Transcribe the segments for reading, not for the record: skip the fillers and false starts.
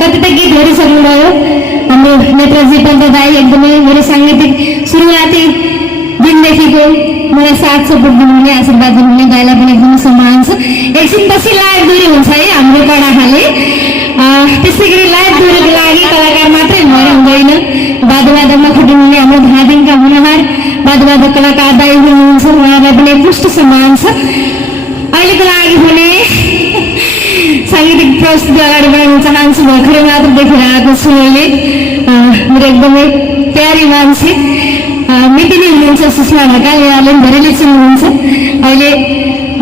कति त गीतहरू सक्नुभयो हाम्रो नेत्रजी पन्त दाई एकदमै मेरो साङ्गीतिक सुरुवाती दिनदेखिको मलाई साथ सपोर्ट दिनुहुने आशीर्वाद दिनुहुने दाइलाई पनि एकदमै सम्मान छ। एकछिनपछि लाइभ दोहोरी हुन्छ है हाम्रो कडाखाले। त्यसै गरी लाइभ दोहोरीको लागि कलाकार मात्रै भएर हुँदैन, वादवादकमा खटिनुहुने हाम्रो धादिङका हुनहार वादवादक कलाकार दाइ हुनुहुन्छ, उहाँलाई पनि पुष्ट सम्मान छ। अहिलेको लागि भने साङ्गीतिक प्रस्तुति अगाडि बढाउन चाहन्छु। भर्खरै मात्र देखेर आएको छु मैले, मेरो एकदमै प्यारी मान्छे मितिनी हुनुहुन्छ सुषमा ढकाल, उहाँले पनि धेरैले चिन्नुहुन्छ। अहिले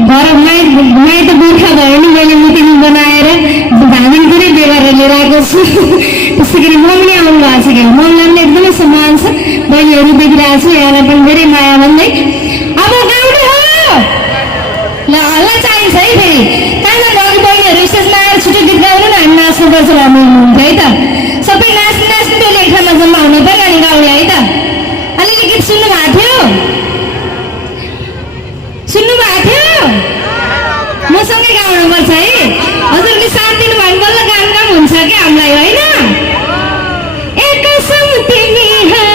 घर माइत गोर्खा भयो नि मैले मितिनी बनाएर धामिनपुरै बेगर लिएर आएको छु। त्यसै गरी मम पनि आउनु भएको छ क्या, ममलाई पनि एकदमै सम्मान छ। बहिनीहरू देखिरहेको छु, यहाँलाई पनि धेरै माया भन्दै अब गाउँले हो ल हल्ला चाहिन्छ है। फेरि कहाँ जानु अघि बहिनीहरू स्टेजमा आएर छुट्टै गीत गाउनु न, हामी नाच्नुपर्छ भन्नुहुन्छ है त। सबै नाच्नु त्यसले एक ठाउँमा जम्मा हुनु पऱ्यो अनि गाउँले है त। अलिअलि गीत सुन्नु भएको थियो, सुन्नु भएको थियो, मसँगै गाउनुपर्छ है। हजुरले साथ दिनु भयो बल्ल गान काम हुन्छ क्या हामीलाई होइन। एकसम तिमी हौ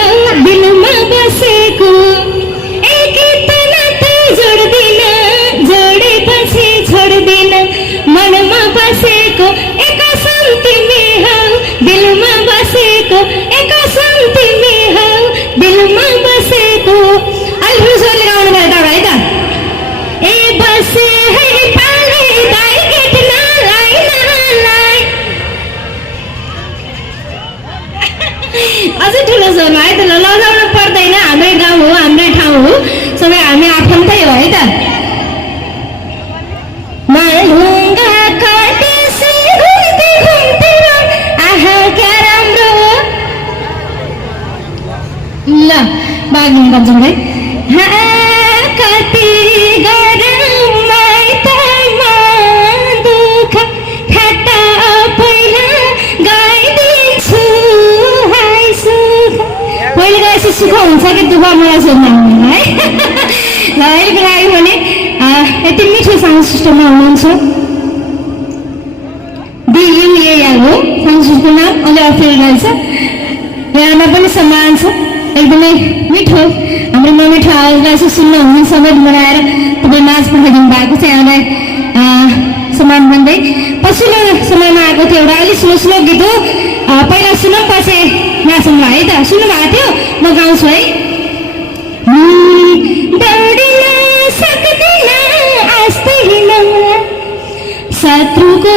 दिलमा बसेको, जोडेपछि छोड्दिन मनमा बसेको, एकसम तिमी हौ दिलमा बसेको, एकसम तिमी हौ दिलमा बसेको। अलि जोडले गाउनु भयो त है त। ए बसे है पाले दाइ गेट नलाई नलाई अझै ठुलो जोडमा है त। ल लजाउनु पर्दैन, हाम्रै गाउँ हो हाम्रै ठाउँ हो, सबै हामी आफन्तै हो है त। मालुङ्गा काटेसी घुम्ती घुम्ती आहा क्या राम्रो ल बाग्नु बजाउँ है। कति गरम माइतमा दुःख ठट्टा पहिला गाइदिन्छु हाई सुख। पहिले गएपछि सुख हुन्छ कि दुःख मलाई सोध्नु है। ल अहिलेको लागि भने यति मिठो साउन्ड सिस्टममा हुनुहुन्छ डिएमएआई हो साउन्ड सिस्टमको नाम, अलि अप्ठ्यारो रहेछ। यहाँमा पनि सम्मान छ, एकदमै मिठो हाम्रो नमिठो आवाजलाई चाहिँ सुन्न हुने समय बनाएर तपाईँ नाच पठाइदिनु भएको छ। यहाँलाई सम्मान भन्दै पछिल्लो समयमा आएको थियो एउटा अलिक स्लो स्लो गीत हो, पहिला सुनौँ पछि नाचौँ है त। सुन्नु भएको थियो, म गाउँछु है। सक्दिन आस्तिन शत्रुको